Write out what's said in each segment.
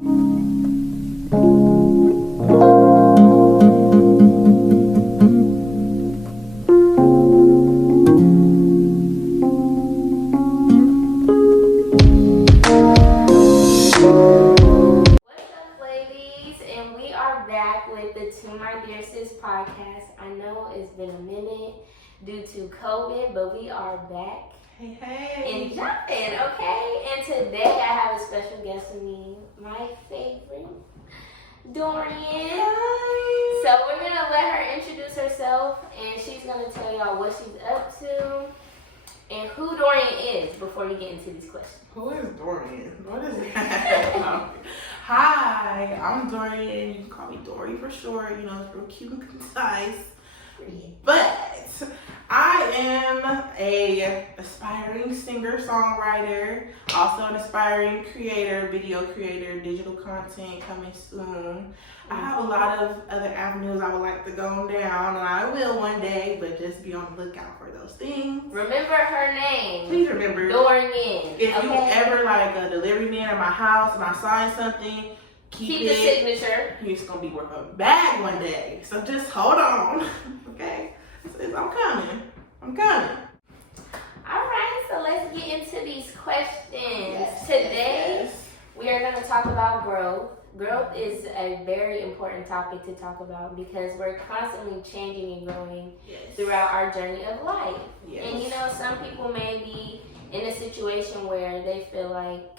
Podcast. I know it's been a minute due to COVID, but we are back. Hey. And jumping, okay? And today I have a special guest with me, my favorite, Dorian. Hi. So we're going to let her introduce herself, and she's going to tell y'all what she's up to and who Dorian is before we get into these questions. Who is Dorian? What is that? Hi, I'm Dorian. You can call me Dory for short. You know, it's real cute and concise. But I am a aspiring singer-songwriter, also an aspiring creator, video creator, digital content coming soon. I have a lot of other avenues I would like to go down, and I will one day, but just be on the lookout for those things. Remember her name. Please remember. Dorian. If you ever like a delivery man at my house and I sign something, keep the signature. He's gonna be worth a bag one day. So just hold on. Okay? I'm coming. Alright, so let's get into these questions. Today we are gonna talk about growth. Growth is a very important topic to talk about because we're constantly changing and growing throughout our journey of life. Yes. And you know, some people may be in a situation where they feel like,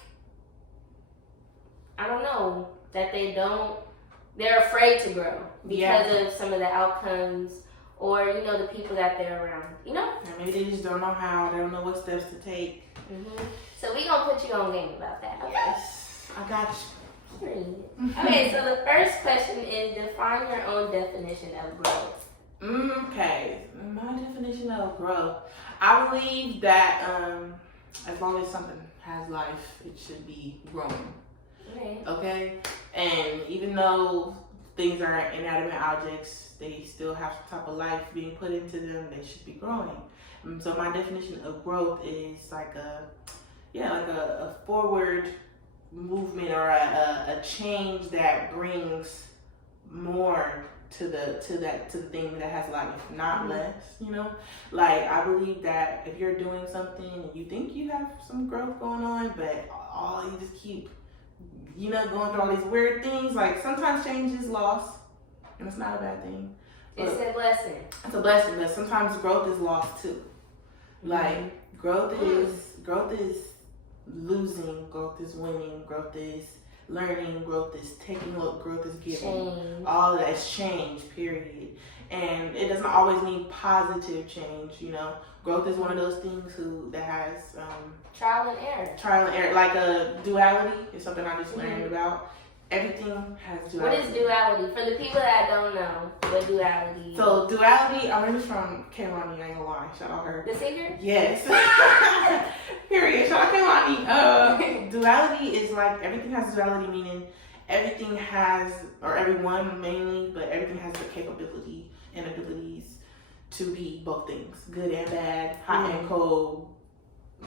I don't know, that they're afraid to grow because of some of the outcomes or, you know, the people that they're around, you know? And maybe they just don't know how, they don't know what steps to take. Mm-hmm. So we gonna put you on game about that, okay? Yes, I got you. Okay, so the first question is define your own definition of growth. Okay, my definition of growth. I believe that as long as something has life, it should be growing. Okay? And even though things are inanimate objects, they still have some type of life being put into them, they should be growing. So my definition of growth is like a forward movement or a change that brings more to the thing that has life, not less, you know? Like, I believe that if you're doing something and you think you have some growth going on, but you just keep, you know, going through all these weird things, like sometimes change is lost, and it's not a bad thing. It's a blessing. It's a blessing, but sometimes growth is lost too. Like, growth is losing, growth is winning, growth is learning, growth is taking up, growth is giving. Change. All of that is change, period. And it doesn't always mean positive change, you know. Growth is one of those things that has trial and error. Like a duality is something I just learned about. Everything has duality. What is duality? For the people that don't know what duality is. So duality, I learned this from Kehlani, I ain't gonna lie. Shout out her. The singer? Yes. Period. Shout out Kehlani. Duality is like everything has duality, meaning everything has, or everyone mainly, but everything has the capability and abilities to be both things, good and bad, hot and cold,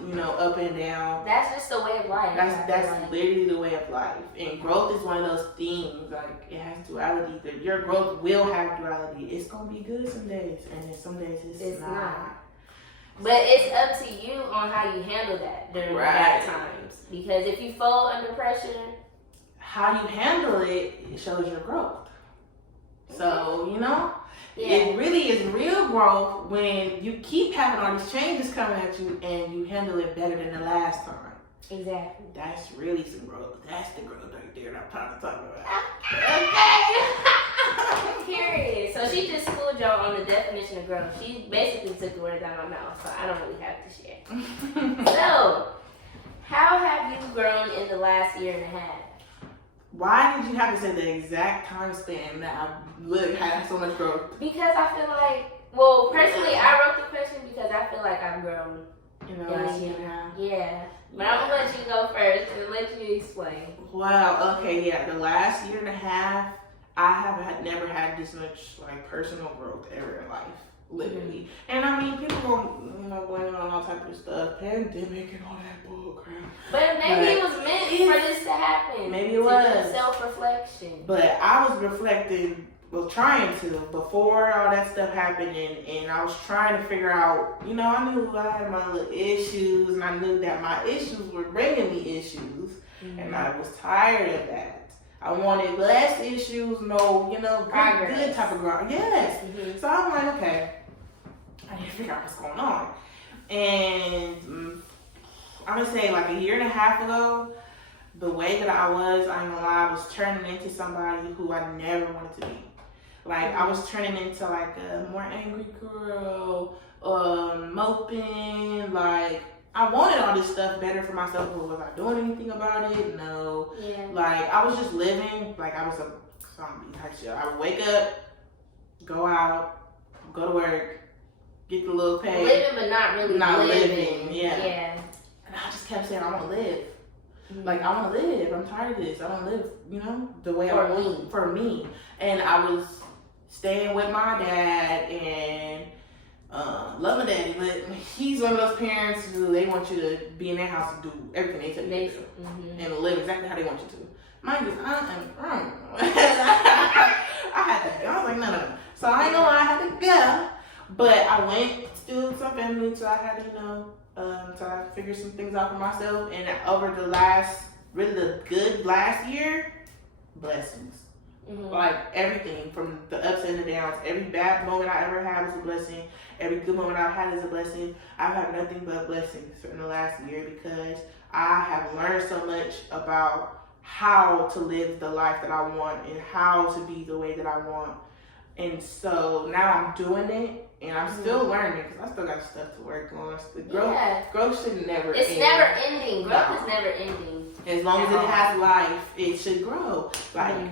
you know, up and down. That's just the way of life. That's literally the way of life. And growth is one of those things, like it has duality. That your growth will have duality. It's gonna be good some days, and then some days it's not. But it's up to you on how you handle that during bad times. Because if you fall under pressure, how you handle it shows your growth. So, you know, it really is real growth when you keep having all these changes coming at you and you handle it better than the last time. Exactly. That's really some growth. That's the growth right there that I'm trying to talk about. Okay. Period. So she just schooled y'all on the definition of growth. She basically took the words out of my mouth, so I don't really have to share. So, how have you grown in the last year and a half? Why did you have to say the exact time span that I had so much growth? Because I feel like, well, personally, I wrote the question because I feel like I've grown in the last year and a half. Yeah. But I'm gonna let you go first and let you explain. Wow. Okay. Yeah. The last year and a half, I never had this much like personal growth ever in life. literally. And I mean, people gonna blame it on all type of stuff, pandemic and all that bull crap. But maybe it was meant for this to happen. Maybe it was self-reflection. But I was reflecting. Well, trying to before all that stuff happened, and I was trying to figure out. I knew I had my little issues, and I knew that my issues were bringing me issues, and I was tired of that. I wanted less issues, good type of growth. Yes. Mm-hmm. So I'm like, okay, I need to figure out what's going on. And I'm gonna say like a year and a half ago, the way that I was, I ain't gonna lie, I was turning into somebody who I never wanted to be. Like, I was turning into, like, a more angry girl, moping, like, I wanted all this stuff better for myself, but was I doing anything about it? No. Yeah. Like, I was just living, like, I was a zombie type shit. I would wake up, go out, go to work, get the little pay. Living, but not really living. Yeah. And I just kept saying, I want to live. Mm-hmm. Like, I want to live. I'm tired of this. I don't live, the way I want. For me. And I was staying with my dad and love my daddy, but he's one of those parents who they want you to be in their house and do everything they tell you to do, and live exactly how they want you to. Mind you, I am I had to go. I was like, no. So I ain't gonna lie, I had to go, but I went still with some family, so I had to, so I figured some things out for myself, and over the last year, blessings. Mm-hmm. Like everything from the ups and the downs, every bad moment I ever had was a blessing. Every good moment I've had is a blessing. I've had nothing but blessings in the last year because I have learned so much about how to live the life that I want and how to be the way that I want. And so now I'm doing it, and I'm still learning because I still got stuff to work on. Growth should never end. It's never ending. Growth is never ending. As long as it has life, it should grow. Like,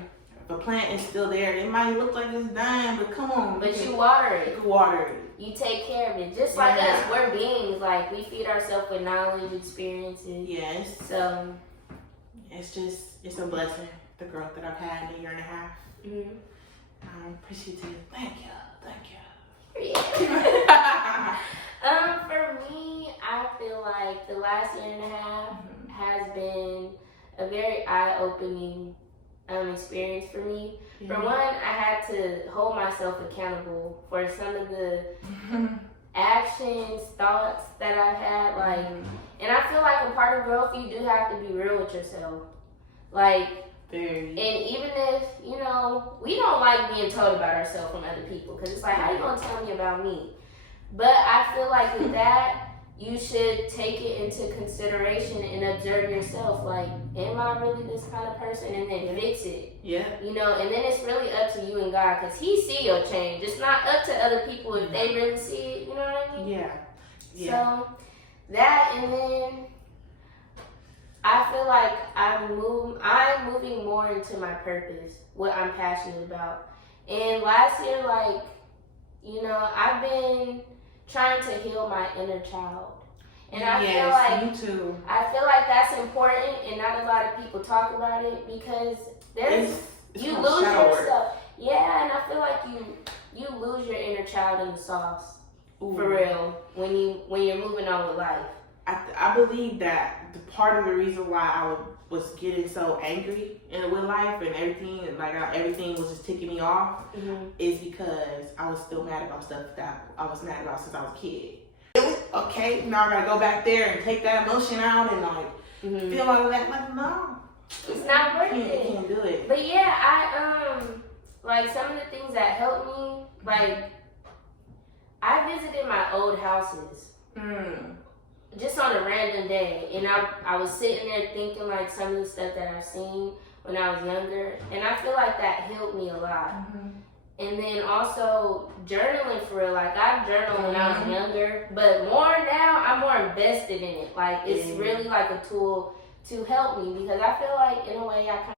the plant is still there. It might look like it's dying, but come on. But you water it. You water it. You take care of it. Just like us, we're beings. Like, we feed ourselves with knowledge, experiences. Yes. So, it's a blessing, the growth that I've had in a year and a half. Mm-hmm. I'm appreciative. Thank you. Yeah. For me, I feel like the last year and a half has been a very eye-opening experience for me. For one, I had to hold myself accountable for some of the actions, thoughts that I've had, and I feel like a part of growth, you do have to be real with yourself. And even if, we don't like being told about ourselves from other people, because it's like, how you gonna tell me about me? But I feel like with that, you should take it into consideration and observe yourself. Like, am I really this kind of person? And then fix it. Yeah. And then it's really up to you and God, because He see your change. It's not up to other people if they really see it. You know what I mean? Yeah. So that, and then I feel like I'm moving more into my purpose, what I'm passionate about. And last year, I've been trying to heal my inner child. And I feel like me too. I feel like that's important, and not a lot of people talk about it, because you lose yourself. Yeah, and I feel like you lose your inner child in the sauce. Ooh. For real, when you're moving on with life. I believe that the part of the reason why I was getting so angry with life and everything, everything was just ticking me off, is because I was still mad about stuff that I was mad about since I was a kid. Okay, now I gotta go back there and take that emotion out and feel all of that. Like, no, it's not worth it. You can't do it. But yeah, I some of the things that helped me, I visited my old houses. Just on a random day, and I was sitting there thinking some of the stuff that I've seen when I was younger, and I feel like that helped me a lot. And then also journaling, for real. I've journaled when I was younger, but more now, I'm more invested in it. It's really a tool to help me, because I feel like in a way I kind